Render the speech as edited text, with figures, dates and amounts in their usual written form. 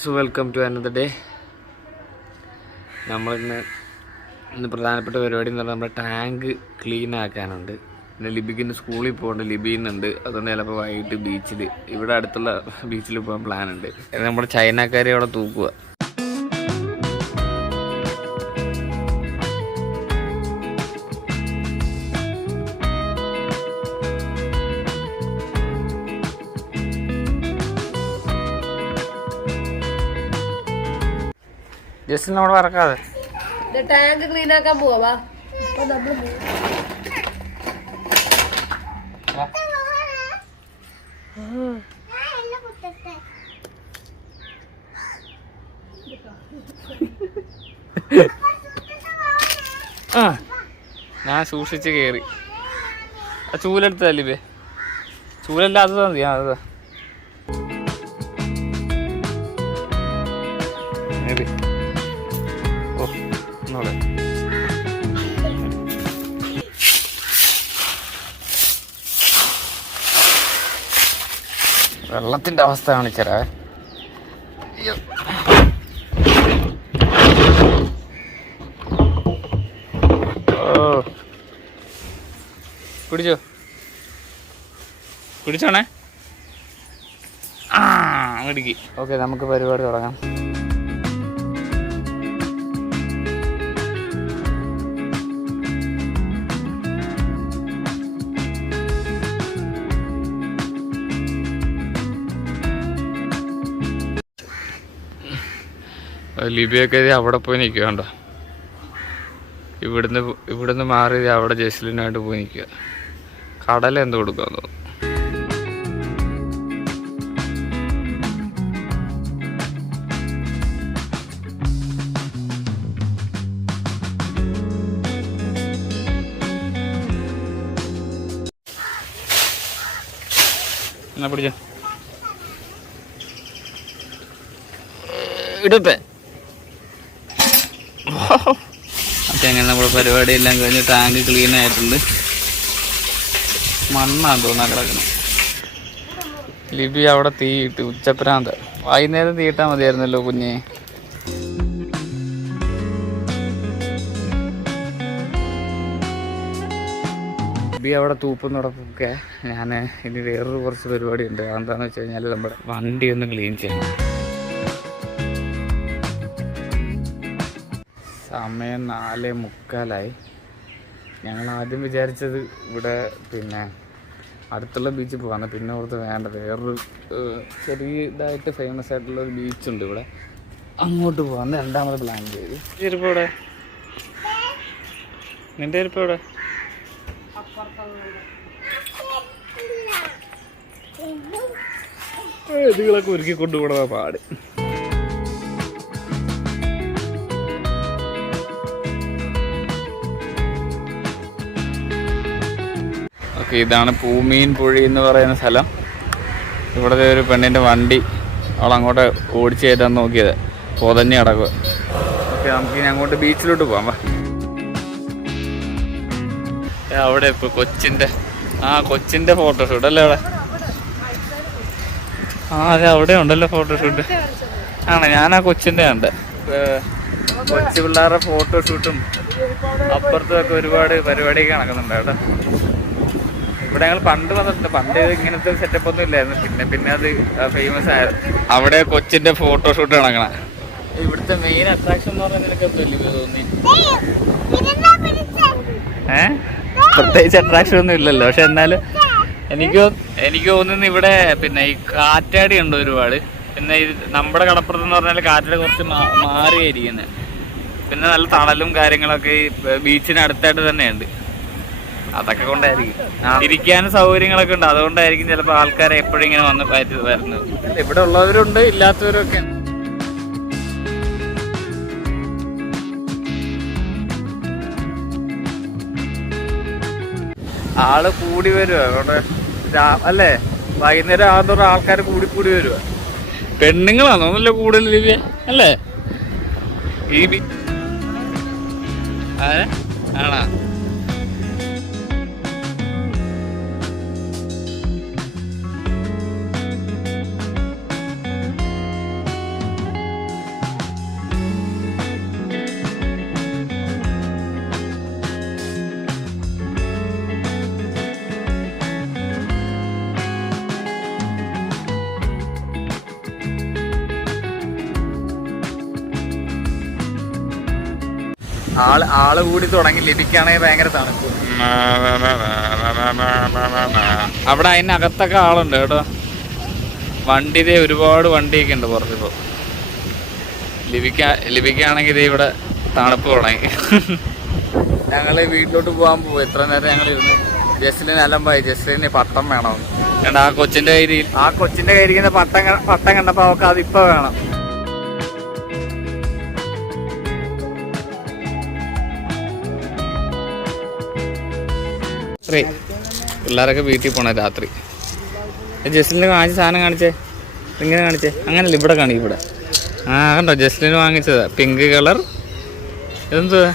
So welcome to another day. ഇന്ന് പ്രധാനപ്പെട്ട പരിപാടി എന്ന് പറഞ്ഞാൽ നമ്മുടെ ടാങ്ക് ക്ലീൻ ആക്കാനുണ്ട്. പിന്നെ ലിബിക്കിന് സ്കൂളിൽ പോകേണ്ട ലിബിന്നുണ്ട്. അതുകൊണ്ട് ചിലപ്പോൾ വൈകിട്ട് ഇവിടെ അടുത്തുള്ള ബീച്ചിൽ പോകാൻ പ്ലാൻ ഉണ്ട്. നമ്മുടെ ചൈനക്കാരെ അവിടെ തൂക്കുക. ജസ്റ്റ് നമ്മൾ പറക്കാതെ ടാങ്ക് ക്ലീൻ ആക്കാൻ പോവാ. ഞാൻ സൂക്ഷിച്ച് കയറി. ആ ചൂലെടുത്തല്ലേ? ചൂലല്ലാത്തതാ മതി. അതാ വെള്ളത്തിന്റെ അവസ്ഥ കാണിച്ചരാ. പിടിച്ചോണേ. ഇടുക്കി. ഓക്കെ, നമുക്ക് പരിപാടി തുടങ്ങാം. ലിബിയൊക്കെ അവിടെ പോയി നിൽക്കുക. കണ്ടോ, ഇവിടുന്ന് മാറി അവിടെ ജസ്ലിനായിട്ട് പോയി നിൽക്കുക. കടല എന്തോ കൊടുക്കാന്ന് തോന്നുന്നു. എന്നാ പിടിച്ചോ, ഇടട്ടെ. അപ്പം അങ്ങനെ നമ്മുടെ പരിപാടി എല്ലാം കഴിഞ്ഞ് ടാങ്ക് ക്ലീൻ ആയിട്ടുണ്ട്. മണ്ണാന്ന് തോന്നാൻ കിടക്കണം. ലിബി അവിടെ തീയിട്ട് ഉച്ചപ്രാന്ത. വൈകുന്നേരം തീയിട്ടാൽ മതിയായിരുന്നല്ലോ കുഞ്ഞെ. ലിബി അവിടെ തൂപ്പുന്നതോടൊപ്പമൊക്കെ ഞാൻ ഇനി വേറൊരു കുറച്ച് പരിപാടി ഉണ്ട്. അതെന്താണെന്ന് വെച്ച് കഴിഞ്ഞാൽ നമ്മുടെ വണ്ടി ഒന്ന് ക്ലീൻ ചെയ്യണം. സമയം 4:45. ഞങ്ങൾ ആദ്യം വിചാരിച്ചത് ഇവിടെ അടുത്തുള്ള ബീച്ചിൽ പോകാമെന്ന്. പിന്നെ ഓർത്ത് വേണ്ട, വേറൊരു ചെറിയതായിട്ട് ഫേമസ് ആയിട്ടുള്ളൊരു ബീച്ചുണ്ട് ഇവിടെ, അങ്ങോട്ട് പോകാമെന്ന് രണ്ടാമത് പ്ലാൻ ചെയ്തു. ഇരിപ്പോൾ ഇവിടെ നിൻ്റെ ഇരിപ്പോൾ ഇവിടെ ഇതുകളൊക്കെ ഒരുക്കി കൊണ്ടുപോകണ പാട്. ഓക്കെ, ഇതാണ് പൂമീൻ പുഴി എന്ന് പറയുന്ന സ്ഥലം. ഇവിടുത്തെ ഒരു പെണ്ണിൻ്റെ വണ്ടി അവളങ്ങോട്ട് ഓടിച്ച് കയറ്റാൻ നോക്കിയത് പൊതഞ്ഞ് കിടക്കുക. ഓക്കെ, നമുക്കിനി അങ്ങോട്ട് ബീച്ചിലോട്ട് പോകാം. അവിടെ ഇപ്പോൾ കൊച്ചിൻ്റെ ഫോട്ടോഷൂട്ട് അല്ലേ അവിടെ? അതെ, അവിടെ ഉണ്ടല്ലോ ഫോട്ടോഷൂട്ട്. ആണ്, ഞാൻ ആ കൊച്ചിൻ്റെ കണ്ട്. കൊച്ചു പിള്ളേരുടെ ഫോട്ടോഷൂട്ടും അപ്പുറത്തും ഒക്കെ ഒരുപാട് പരിപാടിയൊക്കെ നടക്കുന്നുണ്ട് കേട്ടോ. ഇവിടെ ഞങ്ങൾ പണ്ട് വന്നിട്ടുണ്ട്. പണ്ട് ഇങ്ങനത്തെ സെറ്റപ്പ് ഒന്നും ഇല്ലായിരുന്നു. പിന്നെ അത് ഫേമസ് ആയിരുന്നു. അവിടെ കൊച്ചിന്റെ ഫോട്ടോഷൂട്ട് നടക്കണം. ഇവിടുത്തെ മെയിൻ അട്രാക്ഷൻ എന്ന് പറഞ്ഞാൽ നിനക്ക് എന്തോ തോന്നി? പ്രത്യേകിച്ച് അട്രാക്ഷൻ ഒന്നും ഇല്ലല്ലോ. പക്ഷെ എന്നാലും എനിക്ക് തോന്നുന്നു ഇവിടെ ഈ കാറ്റാടി ഉണ്ട് ഒരുപാട്. പിന്നെ നമ്മുടെ കടപ്പുറത്ത് എന്ന് പറഞ്ഞാൽ കാറ്റാടി കുറച്ച് മാറിയായിരിക്കുന്നത്. പിന്നെ നല്ല തണലും കാര്യങ്ങളൊക്കെ ഈ ബീച്ചിന് അടുത്തായിട്ട് തന്നെയുണ്ട്. അതൊക്കെ കൊണ്ടായിരിക്കും. ഇരിക്കാനും സൗകര്യങ്ങളൊക്കെ ഉണ്ട്. അതുകൊണ്ടായിരിക്കും ചിലപ്പോൾ ആൾക്കാരെ എപ്പോഴും ഇങ്ങനെ വന്ന് വരുന്നത്. ഇവിടെ ഉള്ളവരുണ്ട്, ഇല്ലാത്തവരൊക്കെ. ആള് കൂടി വരുക അവിടെ അല്ലേ? വൈകുന്നേരം ആകുന്നതോറും ആൾക്കാർ കൂടി വരുക. പെണ്ണുങ്ങളാണോ ഒന്നുമില്ല കൂടുതൽ ലിബിയ അല്ലേ? ഈ ആണോ? ആള് കൂടി തുടങ്ങി. ലിപിക്കാണെങ്കിൽ ഭയങ്കര തണുപ്പ്. അവിടെ അതിനകത്തൊക്കെ ആളുണ്ട് കേട്ടോ. വണ്ടി ഒരുപാട് വണ്ടിയൊക്കെ ഉണ്ട് പുറത്തിപ്പോൾ. ലിപിക്കാണെങ്കിൽ ഇത് ഇവിടെ തണുപ്പ് തുടങ്ങി. ഞങ്ങൾ വീട്ടിലോട്ട് പോകാൻ പോകും. എത്ര നേരം ഞങ്ങൾ ഇരുന്ന് ജസ്ലിന് അലമ്പായി. ജസ്ലിന് പട്ടം വേണമെന്ന്. കണ്ട ആ കൊച്ചിൻ്റെ കയ്യിരിക്കുന്ന പട്ടം കണ്ടപ്പോൾ അവൾക്ക് അതിപ്പോൾ വേണം. പിള്ളേരൊക്കെ വീട്ടിൽ പോണേ രാത്രി. ജസ്ലിന് വാങ്ങിച്ച സാധനം കാണിച്ചേ. ഇങ്ങനെ കാണിച്ചേ. അങ്ങനല്ല, ഇവിടെ കാണിക്കും. ഇവിടെ കണ്ടോ ജസ്ലിന് വാങ്ങിച്ചതാ. Pink colour. ഇതെന്തുവാ?